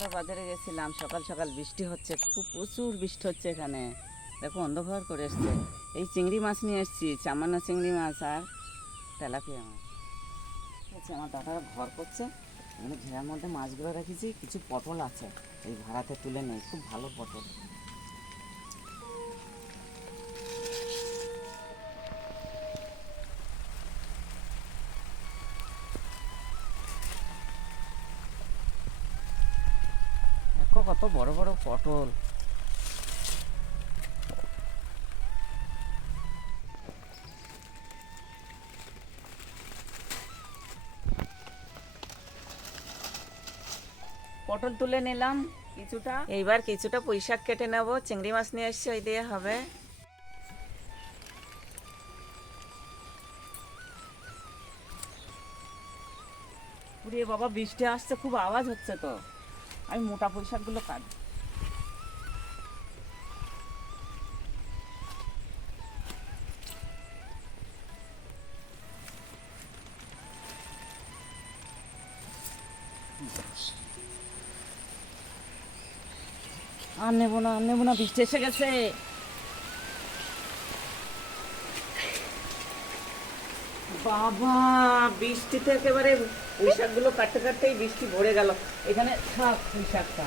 সকালে বাজারে গেছিলাম, সকাল সকাল বৃষ্টি হচ্ছে, খুব প্রচুর বৃষ্টি হচ্ছে এখানে। দেখো, অন্ধকার করে এসছে। এই চিংড়ি মাছ নিয়ে এসেছি চামান্না চিংড়ি মাছ আর তেলাপিয়া মাছ। আমার দাদারা ঘর করছে। এখানে ঘেরার মধ্যে মাছগুলো রেখেছি, কিছু পটল আছে, এই ভাড়াতে তুলে নেই, খুব ভালো পটল। কত বড় বড় পটল। পটল তুলে নিলাম কিছুটা। এইবার কিছুটা পুঁই শাক কেটে নেব চিংড়ি মাছ নিয়ে এসছি ওই দিয়ে হবে। বাবা বৃষ্টি আসছে খুব আওয়াজ হচ্ছে তো। আমি মোটা পয়সাগুলো কাটবো কাট আর নেব না আর নেব না বৃষ্টি এসে গেছে। বাবা বৃষ্টিতে একেবারে পুঁই শাকগুলো কাটতে কাটতেই বৃষ্টি ভরে গেল। এখানে থাক পুঁই শাকটা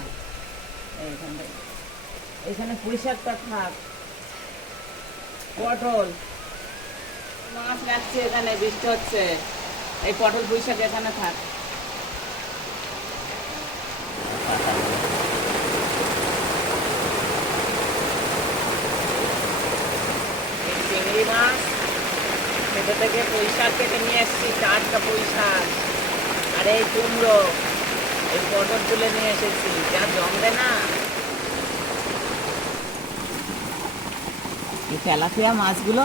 এখানে পুঁই শাকটা থাক। পটল। মাছ লাগছে এখানে, বৃষ্টি হচ্ছে। এই পটল পুঁই এখানে থাক। চিংড়ি মাছ। সেটা থেকে শাক কেটে নিয়ে এসেছি টাটকা শাক আর এই কুমড়ো, এই পটল তুলে নিয়ে এসেছি। যা জমবে না। এই তেলাপিয়া মাছগুলো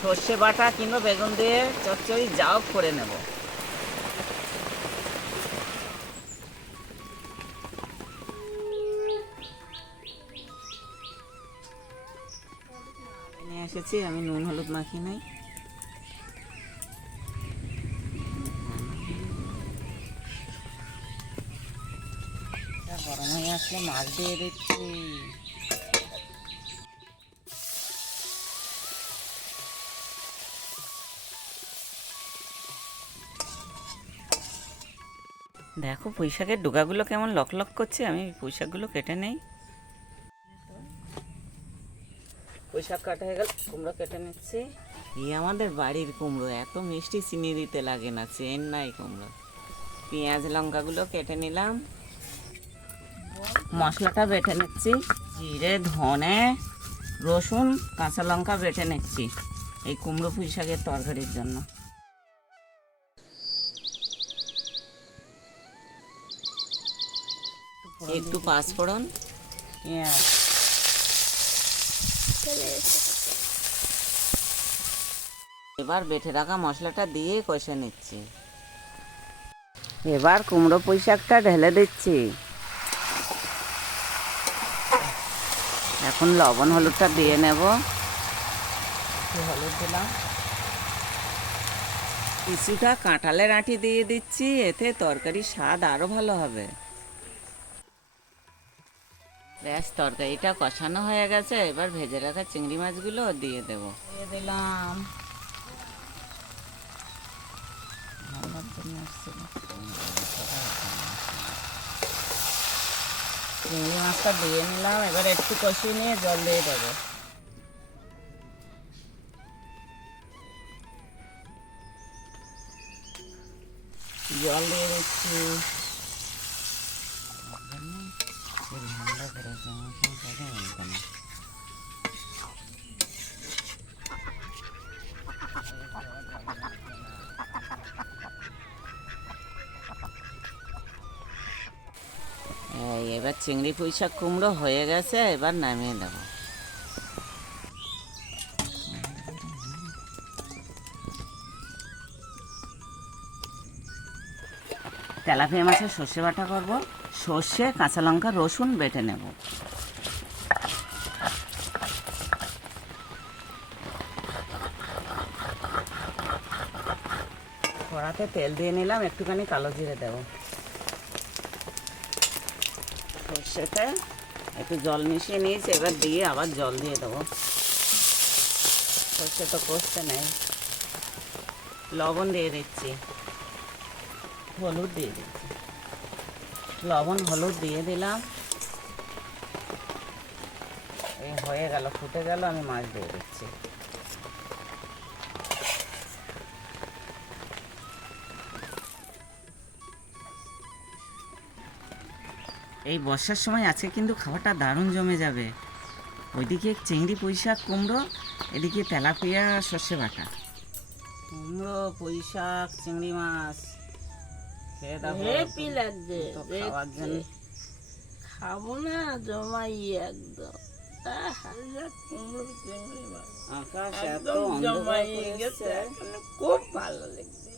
সর্ষে বাটা কিংবা বেগুন দিয়ে চচ্চড়ি যাও করে নেব। নিয়ে এসেছি, আমি নুন, হলুদ মাখি নাই। গরম হয়ে আসলে মাছ দিয়ে দিচ্ছি। দেখো পুঁইশাকের ডোকাগুলো কেমন লক লক করছে আমি পুঁইশাকগুলো কেটে নেই। পুঁইশাক কাটা হয়ে গেল কুমড়ো কেটে নিচ্ছি। এই আমাদের বাড়ির কুমড়ো এত মিষ্টি চিনি দিতে লাগে না চেন নাই কুমড়ো। পেঁয়াজ লঙ্কাগুলো কেটে নিলাম। মশলাটা বেটে নিচ্ছি, জিরে, ধনে, রসুন, কাঁচা লঙ্কা বেটে নিচ্ছি এই কুমড়ো পুঁই শাকের তরকারির জন্য। একটু পাঁচফোড়ন এবার বেটে রাখা মশলাটা দিয়ে কষে নিচ্ছি। এবার কুমড়ো পুঁই শাকটা ঢেলে দিচ্ছি। এখন লবণ হলুদটা দিয়ে নেব। হলুদ দিলাম। কিছুটা কাঁঠালের আঁটি দিয়ে দিচ্ছি এতে তরকারির স্বাদ আরও ভালো হবে। ব্যাস তরকারিটা কষানো হয়ে গেছে এবার ভেজে রাখা চিংড়ি মাছগুলো দিয়ে দেব। দিয়ে দিলাম। ভালো জন্য আসছিল। চিংড়ি মাছটা দিয়ে নিলাম এবার একটু কষিয়ে নিয়ে জল দিয়ে দেবো। জল দিয়ে দিচ্ছি। এবার চিংড়ি পুঁই শাক কুমড়ো হয়ে গেছে, এবার নামিয়ে দেবো তেলাপিয়া মাছের সর্ষে বাটা করব, সর্ষে, কাঁচা লঙ্কা, রসুন বেটে নেব। কড়াতে তেল দিয়ে নিলাম, একটুখানি কালো জিরে দেবো। সর্ষেতে একটু জল মিশিয়ে নিয়েছি, এবার দিয়ে আবার জল দিয়ে দেবো। সর্ষে তো কষতে নেই। লবণ দিয়ে দিচ্ছি। হলুদ দিয়ে দিচ্ছি। লবণ, হলুদ দিয়ে দিলাম। এই হয়ে গেল, ফুটে গেল, আমি মাছ দিয়ে দিচ্ছি। এই বর্ষার সময় আজকে কিন্তু খাবারটা দারুণ জমে যাবে। ওইদিকে চিংড়ি পুঁই শাক কুমড়ো এদিকে তেলাপিয়া সর্ষে বাটা। কুমড়ো পুঁই শাক চিংড়ি মাছ। হেপি লাগছে। খাব না জমাই একদম। আকাশ এত অন্ধকার গেছে খুব ভালো লাগছে।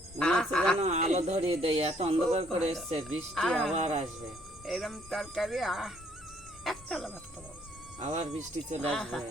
যেন আলো ধরিয়ে দেয় এত অন্ধকার করে এসছে বৃষ্টি আবার আসবে। এরকম তরকারি আহ একতলা ভাত খাব। আবার বৃষ্টি চলে আসবে